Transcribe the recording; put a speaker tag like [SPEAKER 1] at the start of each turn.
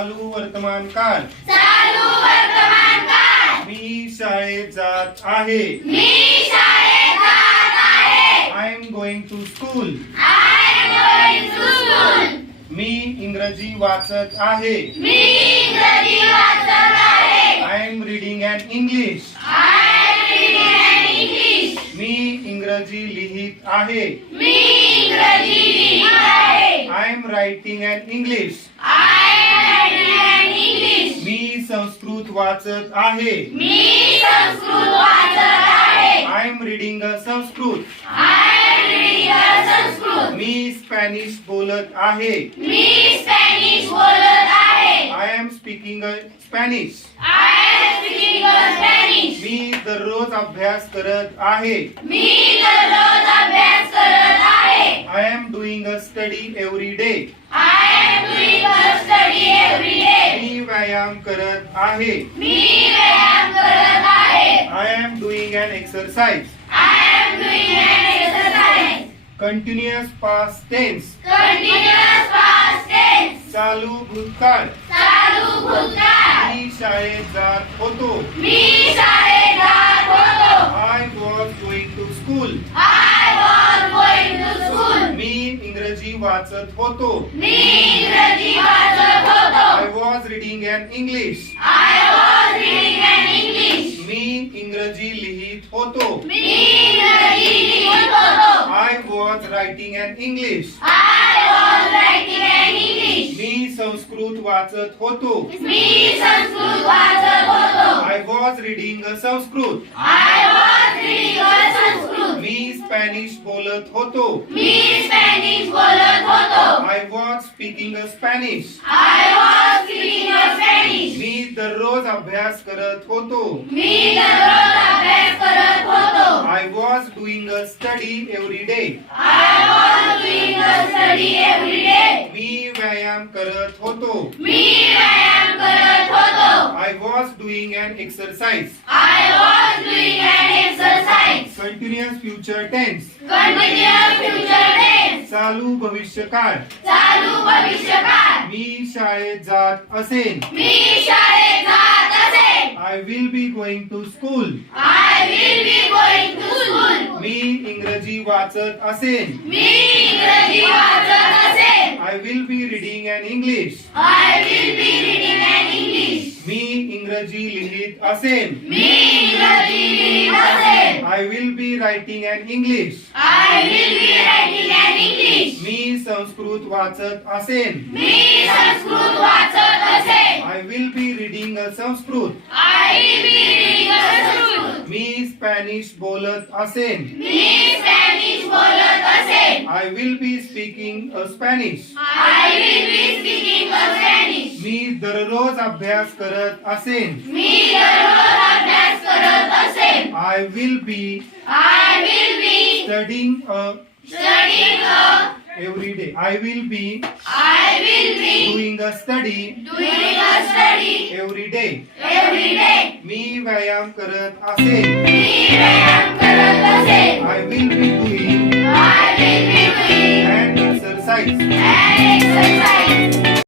[SPEAKER 1] चालू वर्तमान काल. चालू वर्तमान काल. मी शाळेत जात आहे.
[SPEAKER 2] मी शाळेत जात आहे.
[SPEAKER 1] I am going to school
[SPEAKER 2] I am going to school
[SPEAKER 1] मी इंग्रजी वाचत आहे.
[SPEAKER 2] मी इंग्रजी वाचत आहे.
[SPEAKER 1] I am reading an English
[SPEAKER 2] I am reading an English
[SPEAKER 1] मी इंग्रजी लिहित आहे.
[SPEAKER 2] मी इंग्रजी लिहित आहे.
[SPEAKER 1] I am writing an English
[SPEAKER 2] I am
[SPEAKER 1] मी संस्कृत वाचत आहे.
[SPEAKER 2] मी संस्कृत वाचत आहे.
[SPEAKER 1] I am reading a Sanskrit.
[SPEAKER 2] I am reading Sanskrit.
[SPEAKER 1] Me Spanish बोलत आहे.
[SPEAKER 2] मी स्पॅनिश बोलत आहे.
[SPEAKER 1] I am speaking a Spanish
[SPEAKER 2] I am speaking Spanish
[SPEAKER 1] मी दररोज अभ्यास करत आहे.
[SPEAKER 2] मी दररोज अभ्यास करत आहे.
[SPEAKER 1] I am doing a study every day करत आहे.
[SPEAKER 2] मी व्यायाम करत आहे.
[SPEAKER 1] I am doing an exercise
[SPEAKER 2] I am doing an exercise
[SPEAKER 1] continuous past tense
[SPEAKER 2] continuous past tense
[SPEAKER 1] चालू भूतकाळ.
[SPEAKER 2] चालू भूतकाळ.
[SPEAKER 1] मी शाळेत जात होतो.
[SPEAKER 2] मी शाळेत
[SPEAKER 1] वाचत होतो
[SPEAKER 2] मी इंग्रजी वाचत होतो
[SPEAKER 1] I was reading an English
[SPEAKER 2] I was reading an English
[SPEAKER 1] मी इंग्रजी लिहित होतो.
[SPEAKER 2] मी इंग्रजी लिहित होतो.
[SPEAKER 1] I was writing an English
[SPEAKER 2] I was writing an English
[SPEAKER 1] मी संस्कृत वाचत होतो.
[SPEAKER 2] मी संस्कृत वाचत होतो.
[SPEAKER 1] I was reading a Sanskrit
[SPEAKER 2] I was reading Sanskrit
[SPEAKER 1] me Spanish बोलत होतो.
[SPEAKER 2] मी Spanish
[SPEAKER 1] speaking a Spanish
[SPEAKER 2] I was speaking Spanish
[SPEAKER 1] मी दररोज अभ्यास करत होतो.
[SPEAKER 2] मी दररोज अभ्यास करत होतो.
[SPEAKER 1] I was doing a study every day
[SPEAKER 2] I was doing study every day
[SPEAKER 1] मी व्यायाम करत होतो.
[SPEAKER 2] मी व्यायाम करत होतो.
[SPEAKER 1] I was doing an exercise
[SPEAKER 2] I was doing an exercise
[SPEAKER 1] continuous future tense
[SPEAKER 2] continuous future
[SPEAKER 1] चालू भविष्यकाळ
[SPEAKER 2] चालू भविष्यकाळ
[SPEAKER 1] मी शाळेत जात असेन.
[SPEAKER 2] मी शाळेत जात असेल
[SPEAKER 1] I will be going to school
[SPEAKER 2] I will be going to school
[SPEAKER 1] मी इंग्रजी वाचत असेन.
[SPEAKER 2] मी इंग्रजी वाचत असेल
[SPEAKER 1] I will be reading an English
[SPEAKER 2] I will be reading an English
[SPEAKER 1] मी इंग्रजी लिहित असेन.
[SPEAKER 2] मी इंग्रजी लिहित असेल
[SPEAKER 1] I will be writing an English
[SPEAKER 2] I will be writing an English
[SPEAKER 1] मी संस्कृत वाचत असेन.
[SPEAKER 2] मी संस्कृत वाचत असेल
[SPEAKER 1] I will be reading a Sanskrit.
[SPEAKER 2] I will be reading Sanskrit.
[SPEAKER 1] Me Spanish बोलत असेन.
[SPEAKER 2] मी
[SPEAKER 1] speaking a Spanish
[SPEAKER 2] I will be speaking Spanish
[SPEAKER 1] मी दररोज अभ्यास करत असेन.
[SPEAKER 2] मी दररोज अभ्यास करत असेल
[SPEAKER 1] I will be
[SPEAKER 2] I will be
[SPEAKER 1] studying a
[SPEAKER 2] studying
[SPEAKER 1] every day I will be
[SPEAKER 2] I will be
[SPEAKER 1] doing a study
[SPEAKER 2] doing a study
[SPEAKER 1] every day
[SPEAKER 2] every day
[SPEAKER 1] मी व्यायाम करत असेन.
[SPEAKER 2] मी व्यायाम करत असेल